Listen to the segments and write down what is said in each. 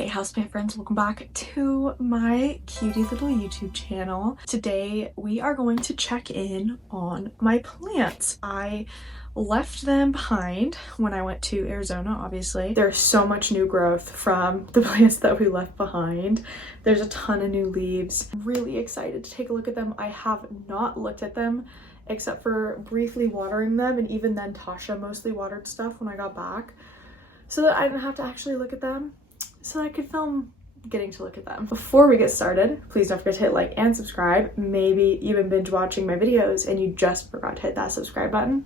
Hey houseplant friends, welcome back to my cutie little YouTube channel. Today we are going to check in on my plants. I left them behind when I went to Arizona, obviously. There's so much new growth from the plants that we left behind. There's a ton of new leaves. I'm really excited to take a look at them. I have not looked at them except for briefly watering them, and even then Tasha mostly watered stuff when I got back so that I didn't have to actually look at them, so I could film getting to look at them. Before we get started, please don't forget to hit like and subscribe. Maybe even binge watching my videos and you just forgot to hit that subscribe button.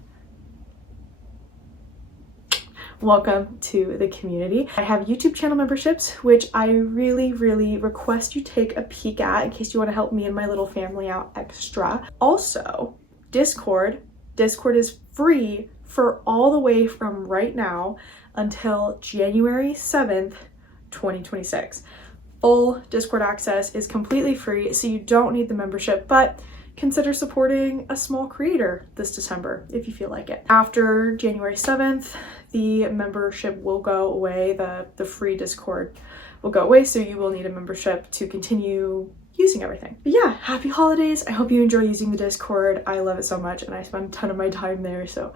Welcome to the community. I have YouTube channel memberships, which I really request you take a peek at in case you want to help me and my little family out extra. Also, Discord is free for all the way from right now until January 7th, 2026. Full Discord access is completely free, so you don't need the membership, but consider supporting a small creator this December if you feel like it. After January 7th, the membership will go away. The free Discord will go away, so you will need a membership to continue using everything. But yeah, happy holidays. I hope you enjoy using the Discord. I love it so much and I spend a ton of my time there, so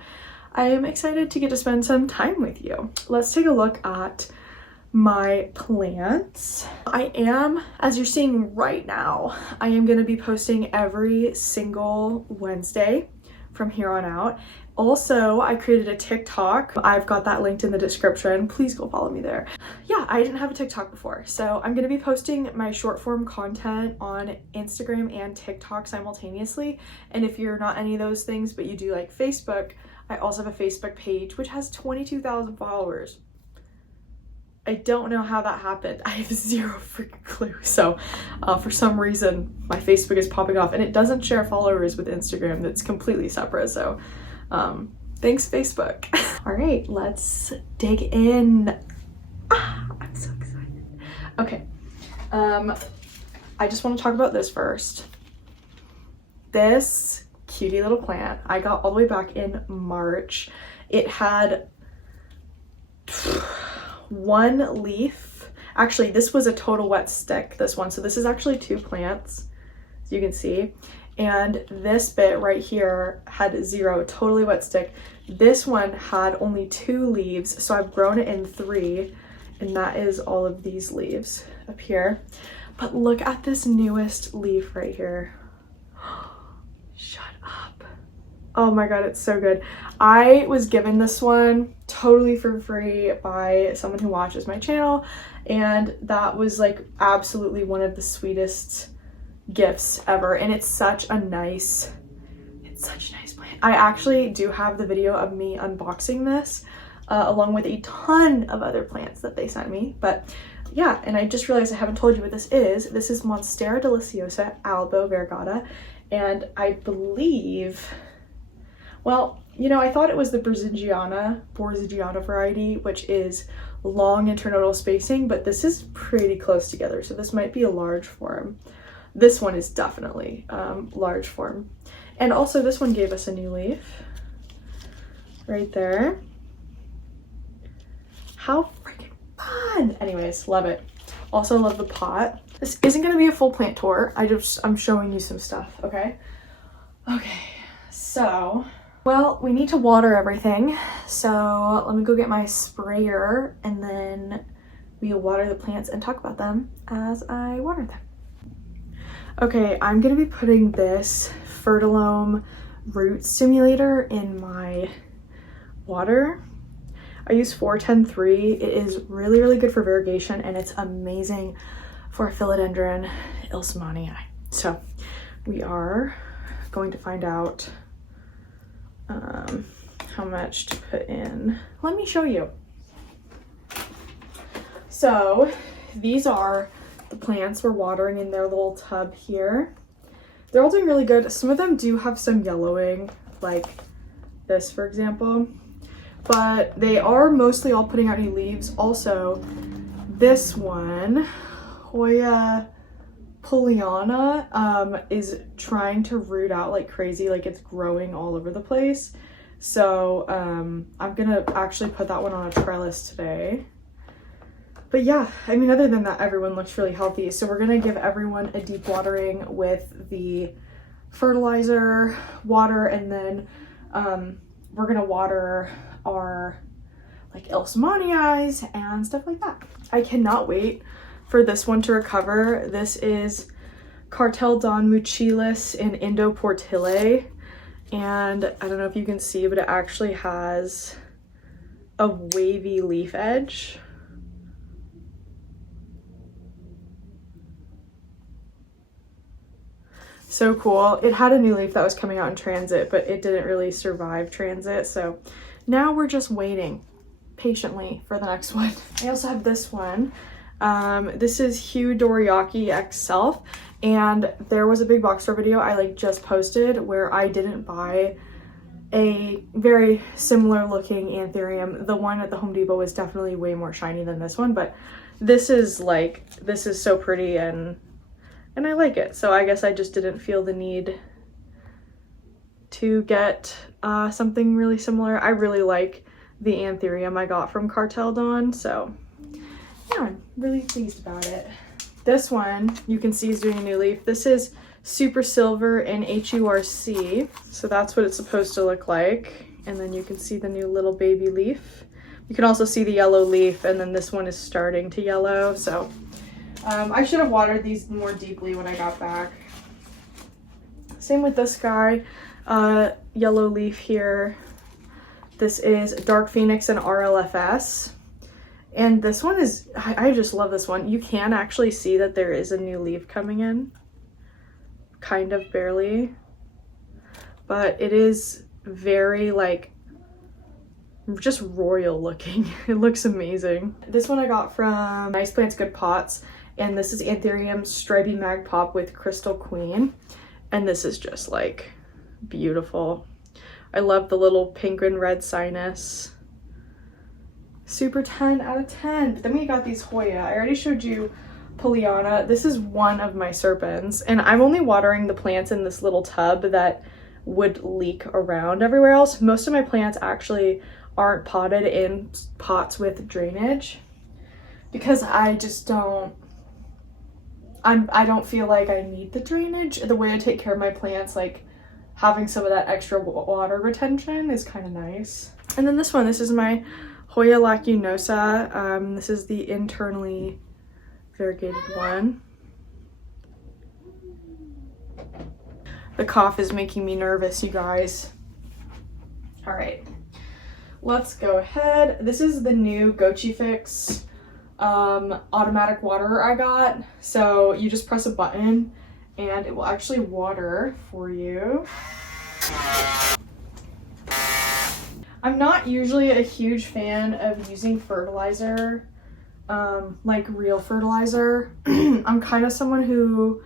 I am excited to get to spend some time with you. Let's take a look at my plants. I am, as you're seeing right now, I am going to be posting every single Wednesday from here on out. Also, I created a TikTok. I've got that linked in the description. Please go follow me there. Yeah, I didn't have a TikTok before, so I'm going to be posting my short form content on Instagram and TikTok simultaneously. And if you're not any of those things, but you do like Facebook, I also have a Facebook page which has 22,000 followers. I don't know how that happened. I have zero freaking clue. So for some reason, my Facebook is popping off and it doesn't share followers with Instagram. That's completely separate. So thanks, Facebook. All right, let's dig in. I'm so excited. Okay. I just want to talk about this first. This cutie little plant I got all the way back in March. It had one leaf. Actually, this was a total wet stick, this one. So this is actually two plants, as you can see. And this bit right here had zero, totally wet stick. This one had only two leaves, so I've grown it in three, and that is all of these leaves up here. But look at this newest leaf right here. Shut up. Oh my god, it's so good. I was given this one totally for free by someone who watches my channel, and that was like absolutely one of the sweetest gifts ever. And it's such a nice plant. I actually do have the video of me unboxing this along with a ton of other plants that they sent me. But yeah, and I just realized I haven't told you what this is. This is Monstera deliciosa albo variegata, and I believe, well, you know, I thought it was the Borsigiana variety, which is long internodal spacing, but this is pretty close together, so this might be a large form. This one is definitely large form. And also this one gave us a new leaf right there. How freaking fun! Anyways, love it. Also love the pot. This isn't gonna be a full plant tour. I'm showing you some stuff, okay? Okay, so, well, we need to water everything. So let me go get my sprayer and then we'll water the plants and talk about them as I water them. Okay, I'm gonna be putting this Fertilome root stimulator in my water. I use 410-3. It is really good for variegation, and it's amazing for philodendron ilsmanii. So we are going to find out how much to put in. Let me show you. So these are the plants we're watering in their little tub here. They're all doing really good. Some of them do have some yellowing, like this for example, but they are mostly all putting out new leaves. Also, this one, Hoya Poliana, is trying to root out like crazy, like it's growing all over the place. So I'm gonna actually put that one on a trellis today. But yeah, I mean, other than that, everyone looks really healthy. So we're gonna give everyone a deep watering with the fertilizer water, and then we're gonna water our like Elsmaniis and stuff like that. I cannot wait for this one to recover. This is Cartel Don Muchilis in Indo Portile, and I don't know if you can see, but it actually has a wavy leaf edge. So cool. It had a new leaf that was coming out in transit, but it didn't really survive transit, so now we're just waiting patiently for the next one. I also have this one. This is Hugh Doriaki X Self, and there was a big box store video I like just posted where I didn't buy a very similar looking anthurium. The one at the Home Depot was definitely way more shiny than this one, but this is so pretty and I like it. So I guess I just didn't feel the need to get something really similar. I really like the anthurium I got from Cartel Don, so yeah, I'm really pleased about it. This one you can see is doing a new leaf. This is Super Silver in HURC, so that's what it's supposed to look like. And then you can see the new little baby leaf. You can also see the yellow leaf, and then this one is starting to yellow. So I should have watered these more deeply when I got back. Same with this guy, yellow leaf here. This is Dark Phoenix and RLFS. And this one is, I just love this one. You can actually see that there is a new leaf coming in. Kind of barely. But it is very like, just royal looking. It looks amazing. This one I got from Nice Plants Good Pots. And this is Anthurium Stripey Mag Pop with Crystal Queen. And this is just like beautiful. I love the little pink and red sinus. Super 10 out of 10. But then we got these Hoya. I already showed you Pollyanna. This is one of my serpents, and I'm only watering the plants in this little tub that would leak around everywhere else. Most of my plants actually aren't potted in pots with drainage because I just don't, I don't feel like I need the drainage. The way I take care of my plants, like having some of that extra water retention is kind of nice. And then this one, this is my Hoya lacunosa. This is the internally variegated one. The cough is making me nervous, you guys. All right, let's go ahead. This is the new Gochi Fix automatic waterer I got. So you just press a button and it will actually water for you. I'm not usually a huge fan of using fertilizer, like real fertilizer. I'm kind of someone who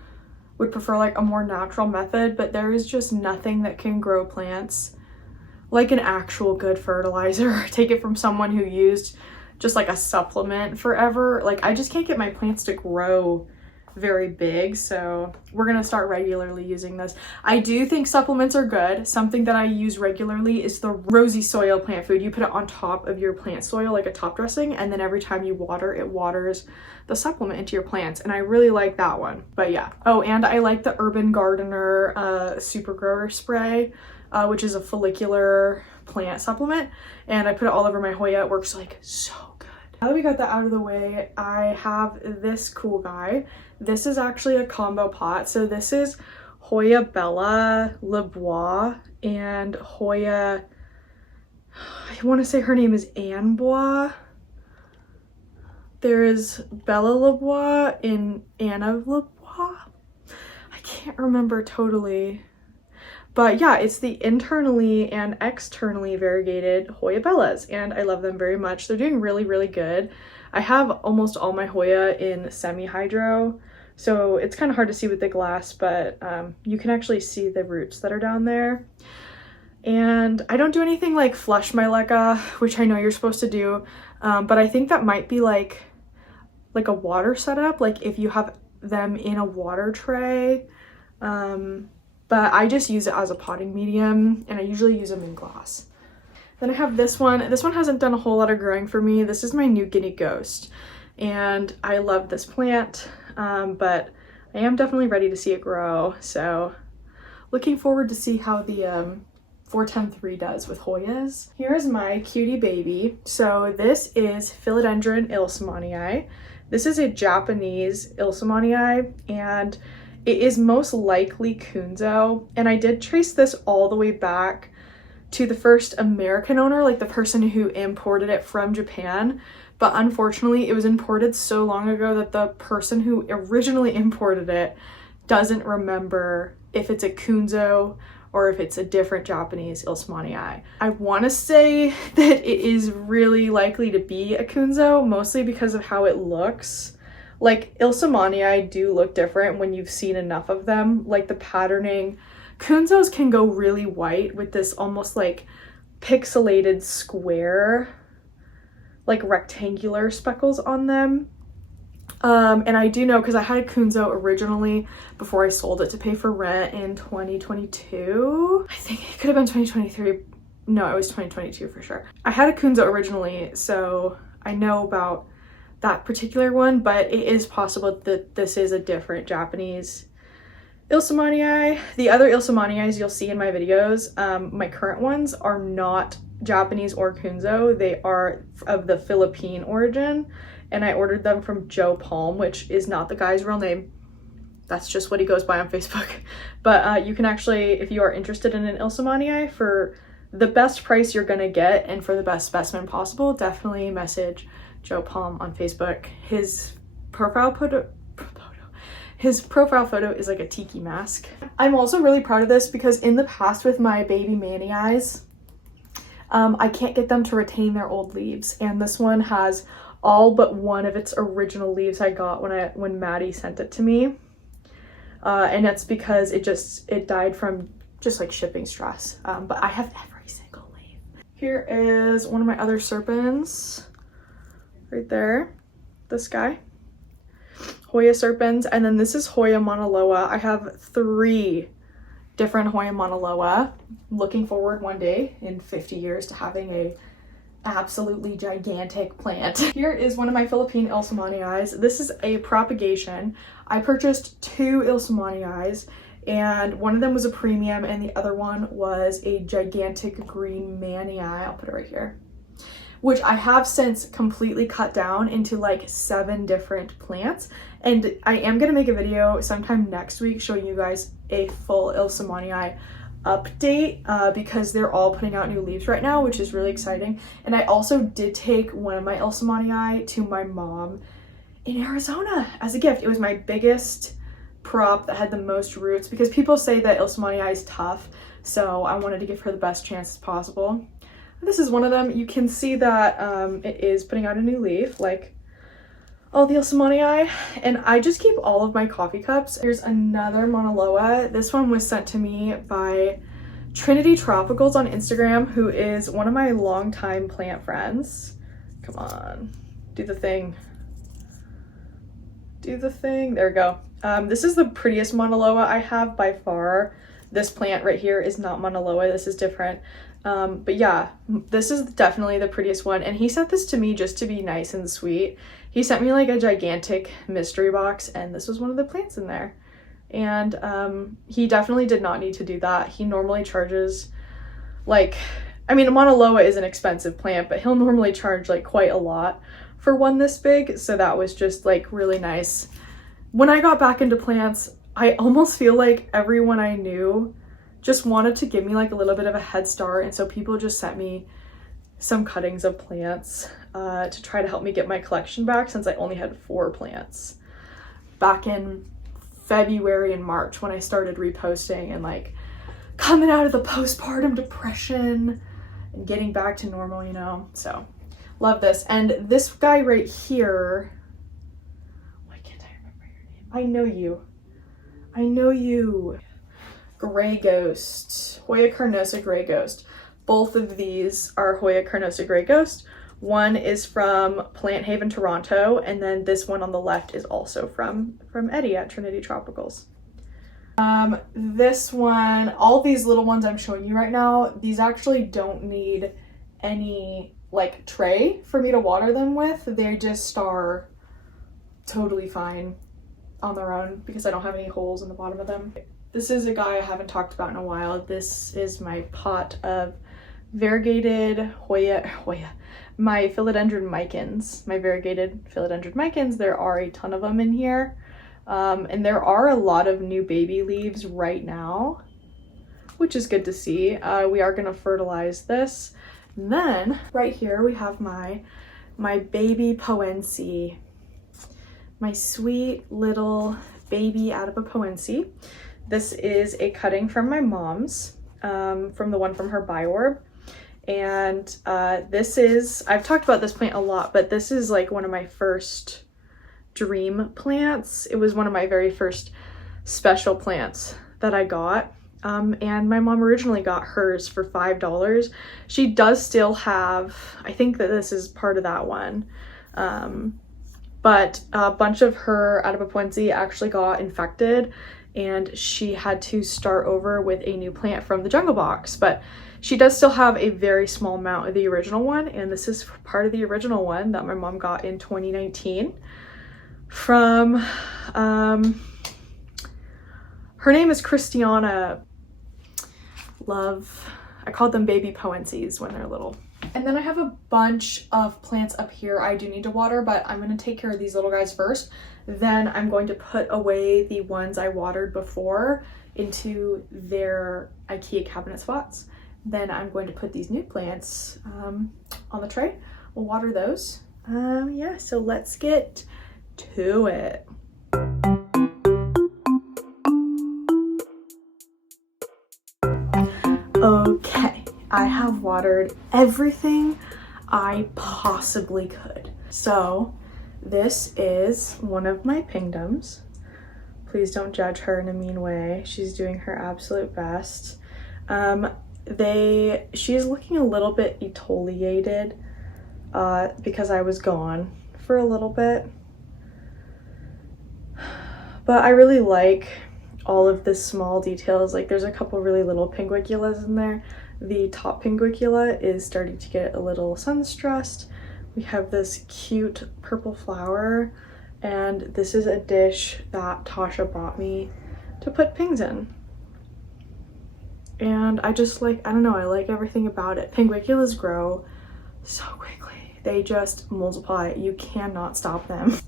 would prefer like a more natural method, but there is just nothing that can grow plants like an actual good fertilizer. Take it from someone who used just like a supplement forever. Like I just can't get my plants to grow very big, so we're gonna start regularly using this. I do think supplements are good. Something that I use regularly is the Rosy Soil plant food. You put it on top of your plant soil like a top dressing, and then every time you water, it waters the supplement into your plants, and I really like that one. But yeah. Oh, and I like the Urban Gardener Super Grower Spray, which is a follicular plant supplement, and I put it all over my Hoya. It works like so good. Now that we got that out of the way, I have this cool guy. This is actually a combo pot. So this is Hoya Bella LeBois and Hoya, I want to say her name is Anne Bois. There is Bella LeBois and Anna LeBois. I can't remember totally. But yeah, it's the internally and externally variegated Hoya Bellas, and I love them very much. They're doing really, really good. I have almost all my Hoya in semi-hydro, so it's kind of hard to see with the glass, but you can actually see the roots that are down there. And I don't do anything like flush my leca, which I know you're supposed to do, but I think that might be like a water setup, like if you have them in a water tray. But I just use it as a potting medium, and I usually use them in glass. Then I have this one. This one hasn't done a whole lot of growing for me. This is my New Guinea Ghost. and I love this plant, but I am definitely ready to see it grow. So looking forward to see how the 410-3 does with Hoyas. Here's my cutie baby. So this is Philodendron ilsamanii. This is a Japanese ilsamanii, and it is most likely Kunzo. And I did trace this all the way back to the first American owner, like the person who imported it from Japan. But unfortunately, it was imported so long ago that the person who originally imported it doesn't remember if it's a Kunzo or if it's a different Japanese ilsamanii. I want to say that it is really likely to be a Kunzo, mostly because of how it looks. Like, ilsamanii do look different when you've seen enough of them, like the patterning. Kunzos can go really white with this almost like pixelated square, like rectangular speckles on them. And I do know, because I had a Kunzo originally before I sold it to pay for rent in 2022. I think it could have been 2023. No, it was 2022 for sure. I had a Kunzo originally, so I know about that particular one, but it is possible that this is a different Japanese ilsamanii. The other ilsamaniis you'll see in my videos, my current ones, are not Japanese or Kunzo. They are of the Philippine origin, and I ordered them from Joe Palm, which is not the guy's real name. That's just what he goes by on Facebook. But you can actually, if you are interested in an ilsamanii for the best price you're gonna get and for the best specimen possible, definitely message Joe Palm on Facebook. His profile photo is like a tiki mask. I'm also really proud of this because in the past with my baby mani eyes, I can't get them to retain their old leaves, and this one has all but one of its original leaves I got when Maddie sent it to me, and that's because it died from just like shipping stress. But I have every single leaf. Here is one of my other serpents right there, this guy, Hoya serpens, and then this is Hoya monoloa. I have 3 different Hoya monoloa. Looking forward one day in 50 years to having a absolutely gigantic plant. Here is one of my Philippine ilsamanii. This is a propagation. I purchased 2 ilsamanii, and one of them was a premium and the other one was a gigantic green mani. I'll put it right here, which I have since completely cut down into like 7 different plants. And I am gonna make a video sometime next week showing you guys a full ilsamanii update because they're all putting out new leaves right now, which is really exciting. And I also did take one of my ilsamanii to my mom in Arizona as a gift. It was my biggest prop that had the most roots, because people say that ilsamanii is tough, so I wanted to give her the best chance possible. This is one of them. You can see that it is putting out a new leaf, like all the ilsamanii, and I just keep all of my coffee cups. Here's another monoloa. This one was sent to me by Trinity Tropicals on Instagram, who is one of my longtime plant friends. Come on, do the thing. Do the thing. There we go. This is the prettiest monoloa I have by far. This plant right here is not monoloa. This is different. But yeah, this is definitely the prettiest one, and he sent this to me just to be nice and sweet. He sent me like a gigantic mystery box, and this was one of the plants in there. And he definitely did not need to do that. He normally charges like, I mean, a monoloa is an expensive plant, but he'll normally charge like quite a lot for one this big, so that was just like really nice. When I got back into plants, I almost feel like everyone I knew just wanted to give me like a little bit of a head start, and so people just sent me some cuttings of plants to try to help me get my collection back, since I only had 4 plants back in February and March when I started reposting and like coming out of the postpartum depression and getting back to normal, you know. So love this. And this guy right here, why can't I remember your name? I know you. Gray Ghost, Hoya carnosa Gray Ghost. Both of these are Hoya carnosa Gray Ghost. One is from Plant Haven, Toronto, and then this one on the left is also from Eddie at Trinity Tropicals. This one, all these little ones I'm showing you right now, these actually don't need any like tray for me to water them with. They just are totally fine on their own because I don't have any holes in the bottom of them. This is a guy I haven't talked about in a while. This is my pot of variegated my philodendron micans, my variegated philodendron micans. There are a ton of them in here. And there are a lot of new baby leaves right now, which is good to see. We are gonna fertilize this. And then right here we have my baby poense, my sweet little baby Adipopoense. This is a cutting from my mom's, from the one from her Biorb. And this is, I've talked about this plant a lot, but this is like one of my first dream plants. It was one of my very first special plants that I got. And my mom originally got hers for $5. She does still have, I think that this is part of that one. But a bunch of her Adipopoense actually got infected and she had to start over with a new plant from the Jungle Box. But she does still have a very small amount of the original one, and this is part of the original one that my mom got in 2019 from, her name is Christiana Love. I called them baby poenses when they're little. And then I have a bunch of plants up here I do need to water, but I'm going to take care of these little guys first. Then I'm going to put away the ones I watered before into their IKEA cabinet spots. Then I'm going to put these new plants on the tray. We'll water those. Yeah, so let's get to it. Okay, I have watered everything I possibly could. So this is one of my pingdoms. Please don't judge her in a mean way. She's doing her absolute best. She's looking a little bit exfoliated because I was gone for a little bit. But I really like all of the small details. Like there's a couple really little pinguiculas in there. The top pinguicula is starting to get a little sun stressed. We have this cute purple flower, and this is a dish that Tasha bought me to put pings in. And I just like, I don't know, I like everything about it. Pinguiculas grow so quickly. They just multiply. You cannot stop them.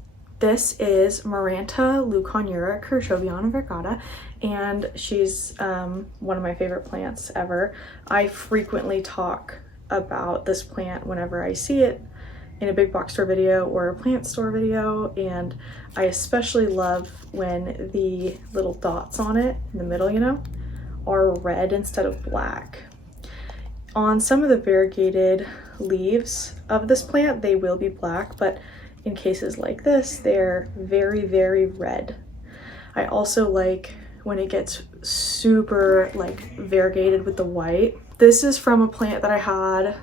This is Maranta leuconura Kirchoviana virgata, and she's one of my favorite plants ever. I frequently talk about this plant whenever I see it in a big box store video or a plant store video, and I especially love when the little dots on it in the middle, you know, are red instead of black. On some of the variegated leaves of this plant, they will be black, but in cases like this, they're very, very red. I also like when it gets super like variegated with the white. This is from a plant that I had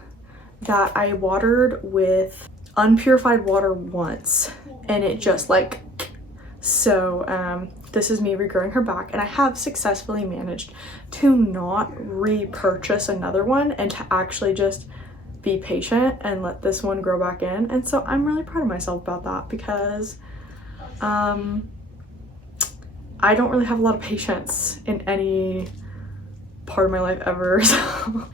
that I watered with unpurified water once, and it just like, so this is me regrowing her back, and I have successfully managed to not repurchase another one and to actually just be patient and let this one grow back in. And so I'm really proud of myself about that because I don't really have a lot of patience in any part of my life ever. So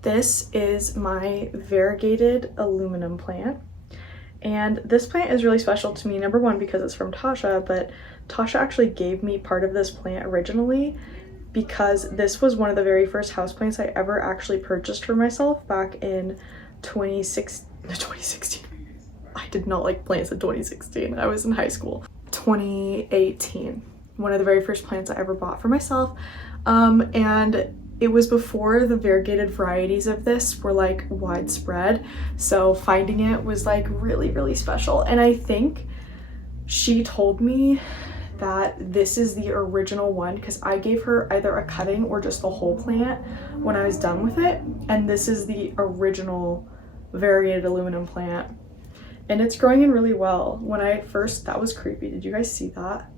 this is my variegated aluminum plant. And this plant is really special to me, number one, because it's from Tasha, but Tasha actually gave me part of this plant originally because this was one of the very first houseplants I ever actually purchased for myself back in 2016. I did not like plants in 2016. I was in high school. 2018. One of the very first plants I ever bought for myself. And it was before the variegated varieties of this were like widespread. So finding it was like really, really special. And I think she told me that this is the original one because I gave her either a cutting or just the whole plant when I was done with it. And this is the original variegated aluminum plant. And it's growing in really well. When I first, that was creepy. Did you guys see that?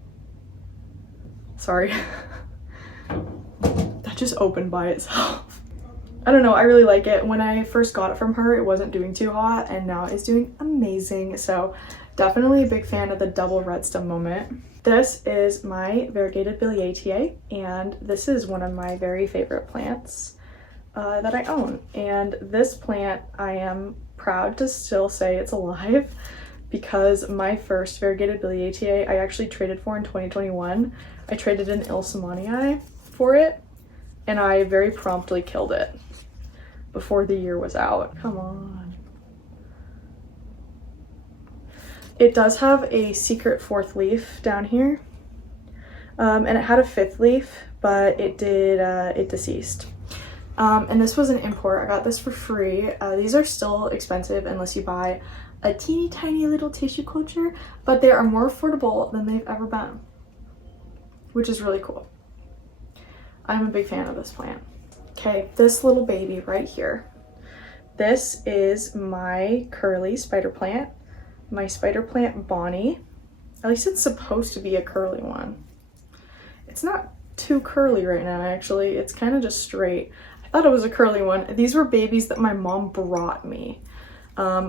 Sorry. That just opened by itself. I don't know, I really like it. When I first got it from her, it wasn't doing too hot, and now it's doing amazing. So Definitely a big fan of the double redstem moment. This is my variegated Biliaceae, and this is one of my very favorite plants that I own. And this plant, I am proud to still say it's alive because my first variegated Biliaceae I actually traded for in 2021. I traded an Ilsamanii for it, and I very promptly killed it before the year was out. Come on. It does have a secret fourth leaf down here, and it had a fifth leaf, but it deceased. And this was an import. I got this for free. These are still expensive unless you buy a teeny tiny little tissue culture, but they are more affordable than they've ever been, which is really cool. I'm a big fan of this plant. Okay, this little baby right here. This is my curly spider plant, my spider plant Bonnie. At least it's supposed to be a curly one. It's not too curly right now, actually. It's kind of just straight. I thought it was a curly one. These were babies that my mom brought me.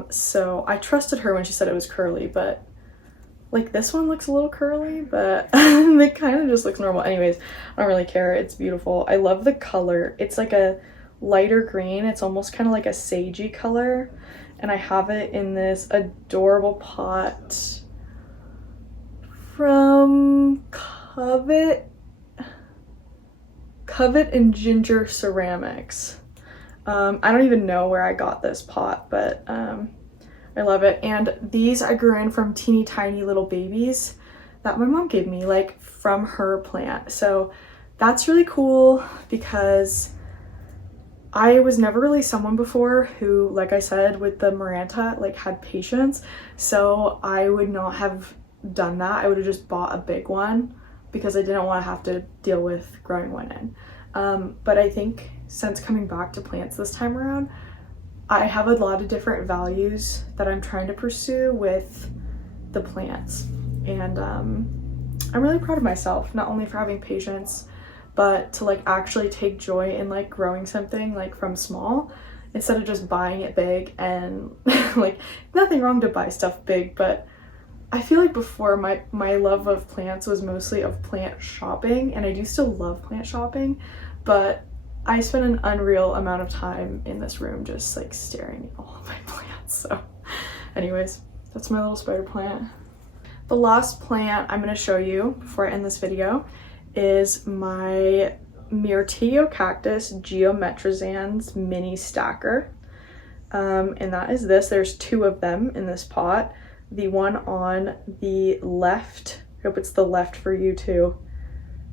So I trusted her when she said it was curly, but like this one looks a little curly, but it kind of just looks normal. Anyways, I don't really care. It's beautiful. I love the color. It's like a lighter green. It's almost kind of like a sagey color. And I have it in this adorable pot from Covet and Ginger Ceramics. I don't even know where I got this pot, but I love it. And these I grew in from teeny tiny little babies that my mom gave me, like from her plant. So that's really cool because I was never really someone before who, like I said, with the Maranta, like had patience. So I would not have done that. I would have just bought a big one because I didn't want to have to deal with growing one in. But I think since coming back to plants this time around, I have a lot of different values that I'm trying to pursue with the plants. And I'm really proud of myself, not only for having patience, but to like actually take joy in like growing something like from small instead of just buying it big. And like nothing wrong to buy stuff big, but I feel like before my love of plants was mostly of plant shopping, and I do still love plant shopping, but I spent an unreal amount of time in this room just like staring at all of my plants. So anyways, that's my little spider plant. The last plant I'm going to show you before I end this video is my Myrtillo cactus Geometrizans mini stacker. And that is this. There's two of them in this pot. The one on the left, I hope it's the left for you too.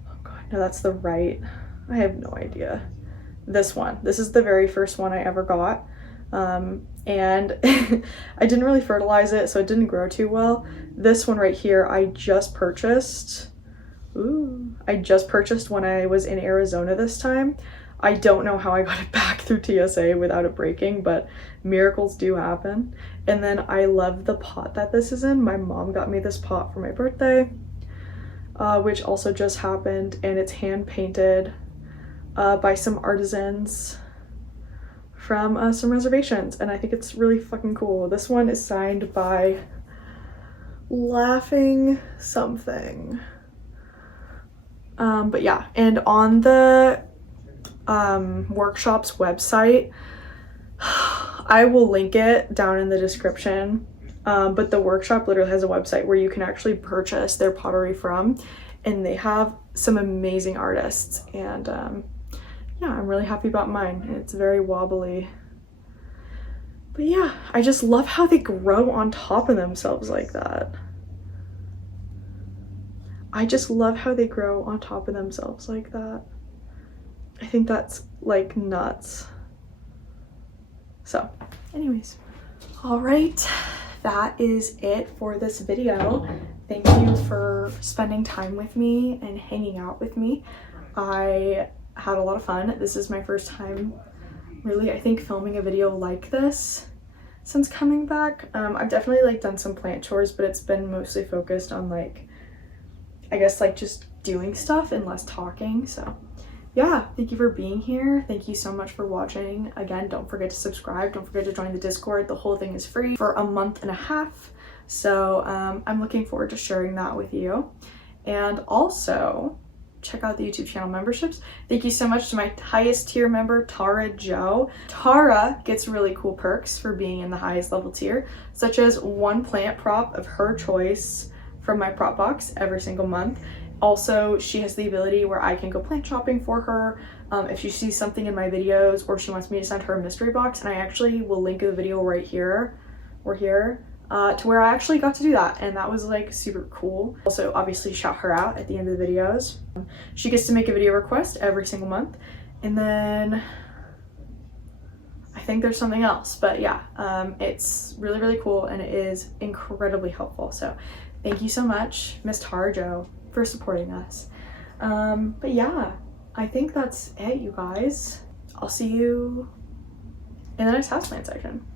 Oh god, no, that's the right. I have no idea. This one. This is the very first one I ever got. And I didn't really fertilize it, so it didn't grow too well. This one right here, I just purchased. I just purchased when I was in Arizona this time. I don't know how I got it back through TSA without it breaking, but miracles do happen. And then I love the pot that this is in. My mom got me this pot for my birthday, which also just happened, and it's hand painted by some artisans from some reservations, and I think it's really fucking cool. This one is signed by Laughing something. But yeah, and on the workshop's website, I will link it down in the description, but the workshop literally has a website where you can actually purchase their pottery from, and they have some amazing artists. And yeah, I'm really happy about mine. It's very wobbly, but yeah, I just love how they grow on top of themselves like that. I just love how they grow on top of themselves like that. I think that's like nuts. So anyways, all right, that is it for this video. Thank you for spending time with me and hanging out with me. I had a lot of fun. This is my first time really, I think, filming a video like this since coming back. I've definitely like done some plant chores, but it's been mostly focused on like, I guess like just doing stuff and less talking. So yeah, thank you for being here. Thank you so much for watching. Again, don't forget to subscribe. Don't forget to join the Discord. The whole thing is free for a month and a half. So I'm looking forward to sharing that with you. And also check out the YouTube channel memberships. Thank you so much to my highest tier member, Tara Joe. Tara gets really cool perks for being in the highest level tier, such as one plant prop of her choice from my prop box every single month. Also, she has the ability where I can go plant shopping for her if she sees something in my videos, or she wants me to send her a mystery box, and I actually will link the video right here or here to where I actually got to do that, and that was like super cool. Also, obviously shout her out at the end of the videos. She gets to make a video request every single month, and then I think there's something else, but yeah, it's really, really cool, and it is incredibly helpful. So thank you so much, Miss Tara Joe, for supporting us. But yeah, I think that's it, you guys. I'll see you in the next houseplant section.